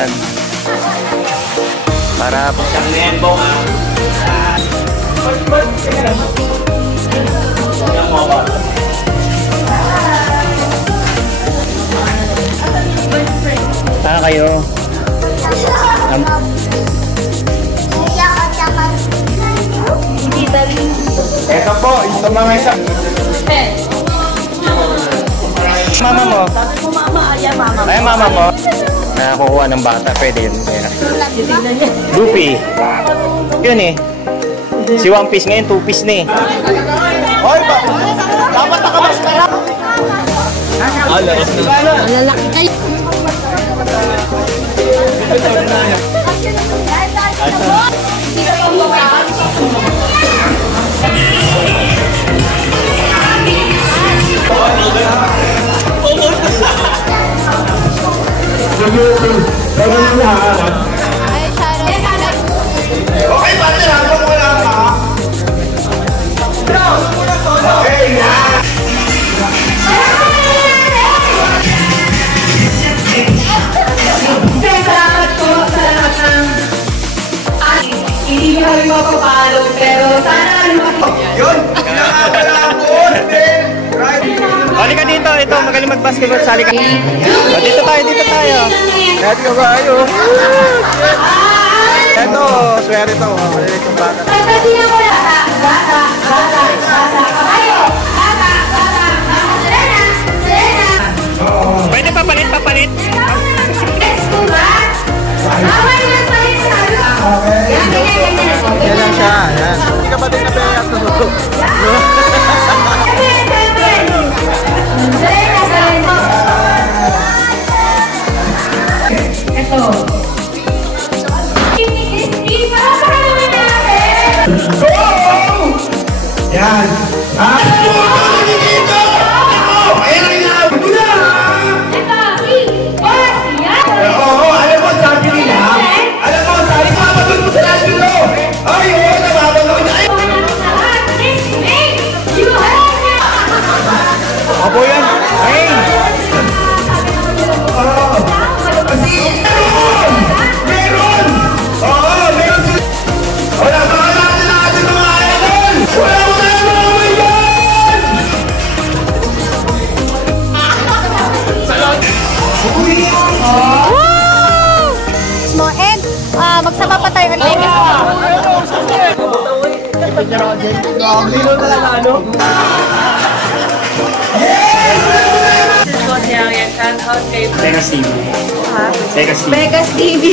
Ayan. Para po siyang nembong. Saan kayo? Ito po, ito mga isa. Mama mo? Ay, mama mo? Nakakuha ng bata, pwede yun. Goofy. Yun eh. Si One Piece ngayon, 2 piece na eh. Hoy, dapat nakamas ka na. Malalaki kayo. Okay, pati lang. Huwag mo lang ka. Okay, na. Salamat po sa lahat ng hindi nyo kami mapapalo, pero sana Yun, pinakabala po. Halika dito, ito, magaling mag-basketball. Halika. Dito tayo, dito tayo. Ready ka ba? Ayun. Ito, swerte ito. Maliliit yung bata. Pagkatiyan ko lahat. Bata, kabayo. Bata, Serena. Pwede papalit. Let's go, man. Away na palit sa Yan lang siya. Yan. Hindi ka ba din napayat na ito? Ito. Yan. Oo, alam mo, sabi nila. Alam mo, sabi ko, mapagod mo sa lahat nyo. Ay, oo, nababalo niya. Opo yan. Ay! Kasi, meron! Oo, meron sila. Wala, baka natin mga idol! Wala mo tayo mga yan! And magsama pa tayo ng Legacy. Lino na lang ano? Vegas TV. Vegas TV.